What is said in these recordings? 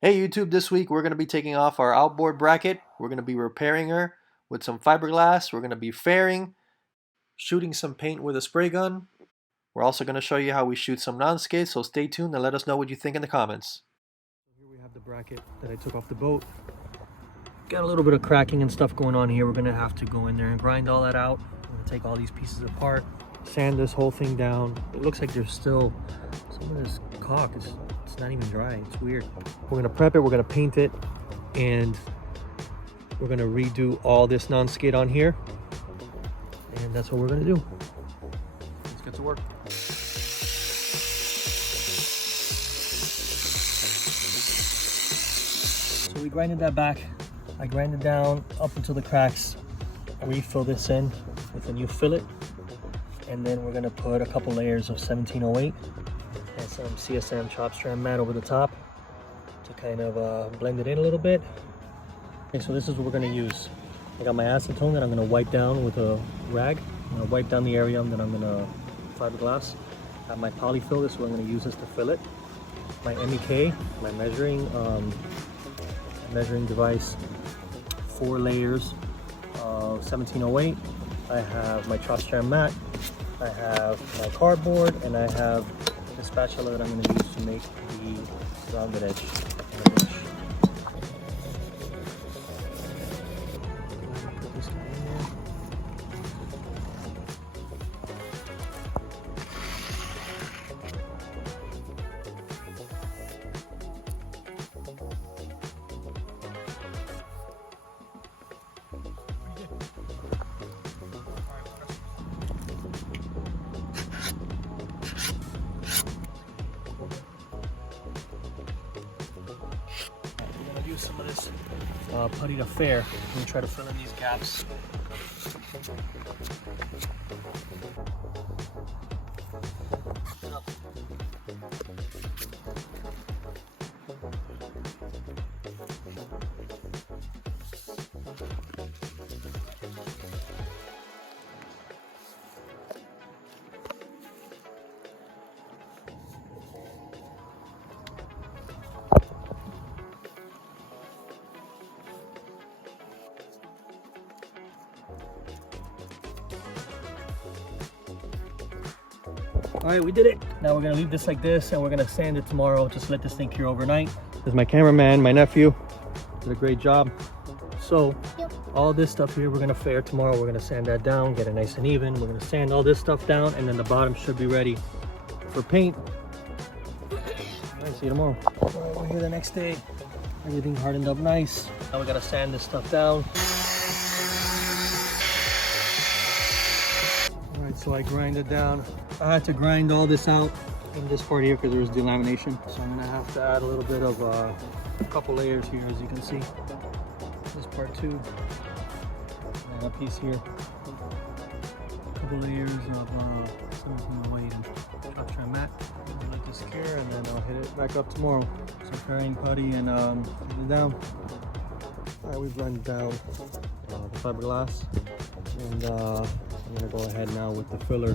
Hey YouTube, this week we're going to be taking off our outboard bracket. We're going to be repairing her with some fiberglass. We're going to be fairing, shooting some paint with a spray gun. We're also going to show you how we shoot some non-skid, so stay tuned and let us know what you think in the comments. Here we have the bracket that I took off the boat. Got a little bit of cracking and stuff going on here. We're going to have to go in there and grind all that out. We're going to take all these pieces apart, sand this whole thing down. It looks like there's still some of this caulk. It's not even dry. It's weird. We're gonna prep it, we're gonna paint it, and we're gonna redo all this non-skid on here. And that's what we're gonna do. Let's get to work. So we grinded that back. I grinded down up until the cracks. I refill this in with a new fillet. And then we're gonna put a couple layers of 1708 and some CSM chop strand mat over the top to kind of blend it in a little bit. Okay, so this is what we're gonna use. I got my acetone that I'm gonna wipe down with a rag. I'm gonna wipe down the area, and then I'm gonna fiberglass. I have my polyfill, this is what I'm gonna use this to fill it. My MEK, my measuring device, 4 layers of 1708. I have my chop strand mat. I have my cardboard, and I have the spatula that I'm going to use to make the rounded edge. Put this guy in there. Use some of this putty to fair and try to fill in these gaps. All right, we did it. Now we're gonna leave this like this, and we're gonna sand it tomorrow. Just let this thing cure overnight. This is my cameraman, my nephew. Did a great job. So all this stuff here, we're gonna fair tomorrow. We're gonna sand that down, get it nice and even. We're gonna sand all this stuff down, and then the bottom should be ready for paint. All right, see you tomorrow. All right, we're here the next day. Everything hardened up nice. Now we gotta sand this stuff down. All right, so I grind it down. I had to grind all this out in this part here because there was delamination. So I'm gonna have to add a little bit of a couple layers here, as you can see. This part too, and a piece here. A couple layers of 1708 and chop strand mat. Let this cure, and then I'll hit it back up tomorrow. So fairing putty and hit it down. All right, we've blended down the fiberglass, and I'm gonna go ahead now with the filler.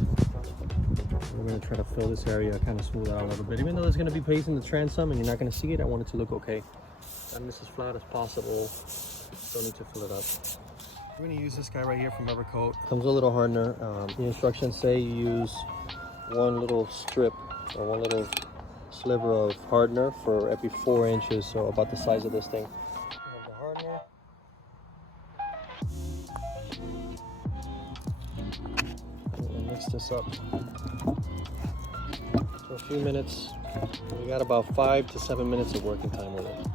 We're going to try to fill this area, kind of smooth out a little bit. Even though there's going to be paste in the transom and you're not going to see it, I want it to look okay. And this as flat as possible. Don't need to fill it up. We're going to use this guy right here from Evercoat. Comes with a little hardener. The instructions say you use one little strip or one little sliver of hardener for every 4 inches, so about the size of this thing. And the hardener. And mix this up. For a few minutes. We got about 5 to 7 minutes of working time with it.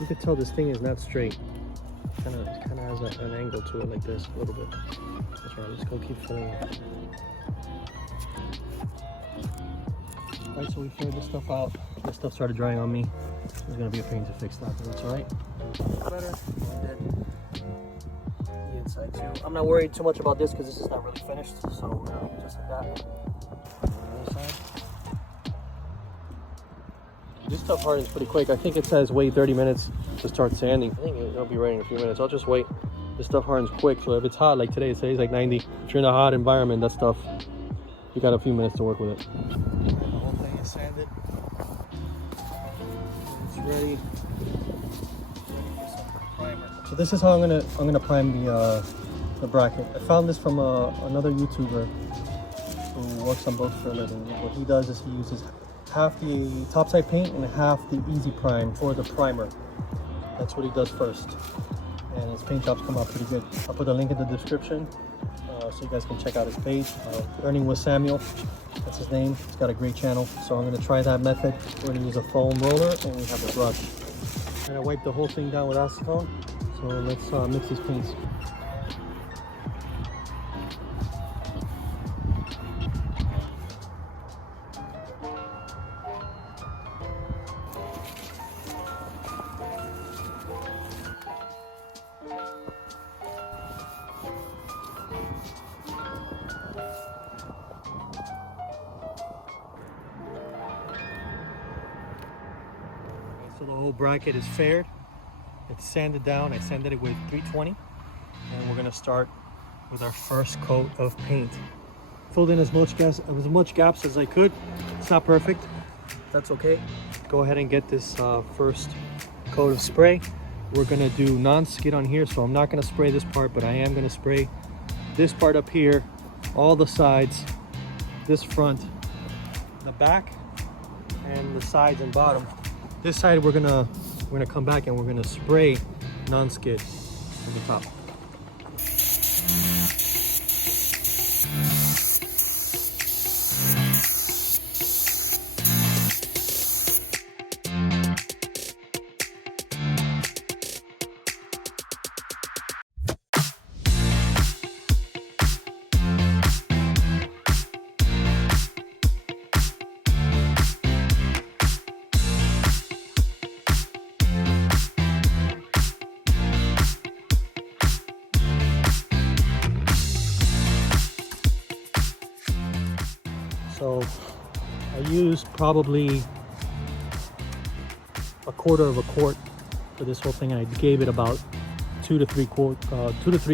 You can tell this thing is not straight. It kind of has an angle to it like this, a little bit. That's right, let's go keep filling it. Alright, so we figured this stuff out. This stuff started drying on me. It's gonna be a pain to fix that, but it's alright. Better. Inside too. I'm not worried too much about this because this is not really finished, so just like that. On the other side. This stuff hardens pretty quick. I think it says wait 30 minutes to start sanding. I think it'll be ready in a few minutes. I'll just wait. This stuff hardens quick, so if it's hot like today, say it's like 90. If you're in a hot environment, that stuff you got a few minutes to work with it. The whole thing is sanded. It's ready for some primer. So this is how I'm gonna prime the bracket. I found this from another YouTuber who works on boats for a living. What he does is he uses half the topside paint and half the easy prime for the primer. That's what he does first, and his paint jobs come out pretty good. I'll put a link in the description so you guys can check out his page. Learning with Samuel, that's his name. He's got a great channel. So I'm going to try that method. We're going to use a foam roller and we have a brush. I'm going to wipe the whole thing down with acetone. So let's mix these paints. So the whole bracket is faired. It's sanded down. I sanded it with 320. And we're gonna start with our first coat of paint. Filled in as much gaps as I could. It's not perfect. That's okay. Go ahead and get this first coat of spray. We're gonna do non-skid on here, so I'm not gonna spray this part, but I am gonna spray this part up here, all the sides, this front, the back, and the sides and bottom. This side we're gonna come back and we're gonna spray non-skid to the top. So I used probably a quarter of a quart for this whole thing. I gave it about 2 to 3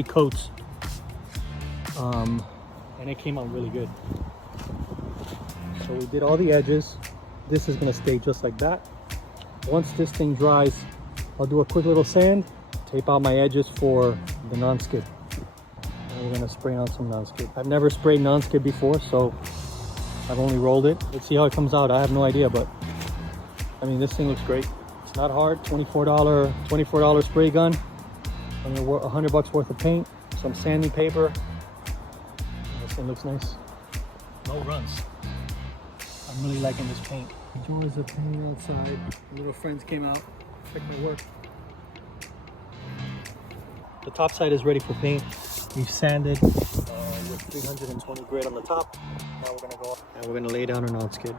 coats, and it came out really good. So we did all the edges. This is gonna stay just like that. Once this thing dries, I'll do a quick little sand, tape out my edges for the non-skid. And we're gonna spray on some non-skid. I've never sprayed non-skid before, so I've only rolled it. Let's see how it comes out. I have no idea, but I mean, this thing looks great. It's not hard. $24 spray gun. I mean, $100 worth of paint, some sanding paper. This thing looks nice. No runs. I'm really liking this paint. Enjoys the paint outside. My little friends came out, checked my work. The top side is ready for paint. We've sanded with 320 grit on the top. Now we're gonna go up and we're gonna lay down our non-skid.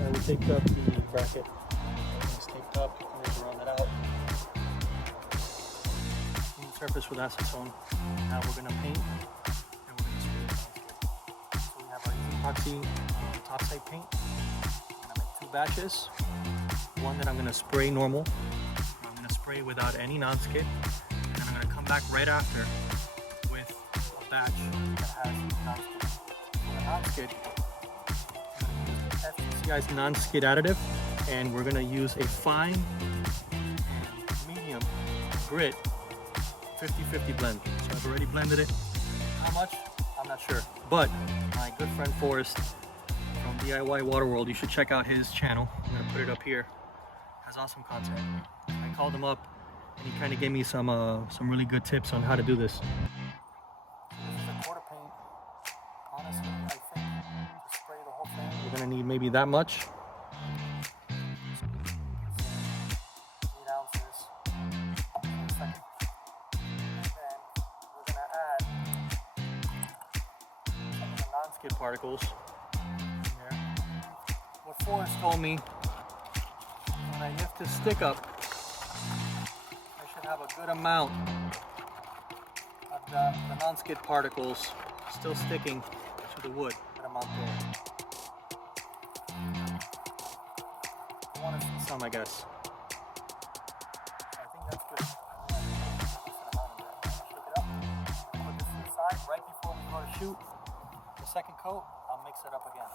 And we taped up the bracket. It's taped up, and then round it out. Clean surface with acetone. Now we're gonna paint. Epoxy topside paint. I'm gonna make 2 batches. One that I'm gonna spray normal. I'm gonna spray without any non-skid. And then I'm gonna come back right after with a batch that has non-skid. For the non-skid, FCI's non-skid additive, and we're gonna use a fine and medium grit 50-50 blend. So I've already blended it. How much? I'm not sure, but my good friend Forrest from DIY Waterworld, you should check out his channel. I'm gonna put it up here. Has awesome content. I called him up and he kind of gave me some really good tips on how to do this. This is a quart of paint. Honestly, I think to spray the whole thing, we're gonna need maybe that much. 8 ounces. And then we're gonna add non-skid particles in there. What Forrest told me, when I lift this stick up, I should have a good amount of the non-skid particles still sticking to the wood. Good amount there. some, I guess. I think that's good. Put this to the side right before we go to shoot the second coat. I'll mix it up again.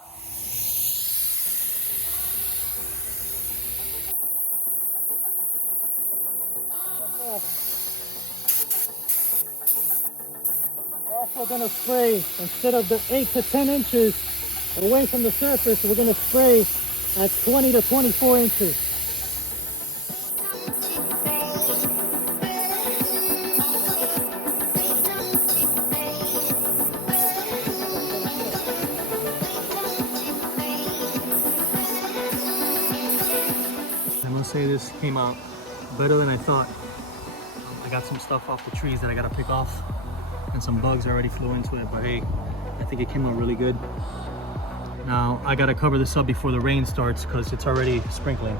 We're also going to spray, instead of the 8 to 10 inches away from the surface, we're going to spray at 20 to 24 inches. I must say this came out better than I thought. I got some stuff off the trees that I got to pick off, and some bugs already flew into it, but hey, I think it came out really good. Now I got to cover this up before the rain starts because it's already sprinkling,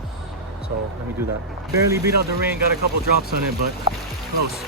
so let me do that. Barely beat out the rain, got a couple drops on it, but close.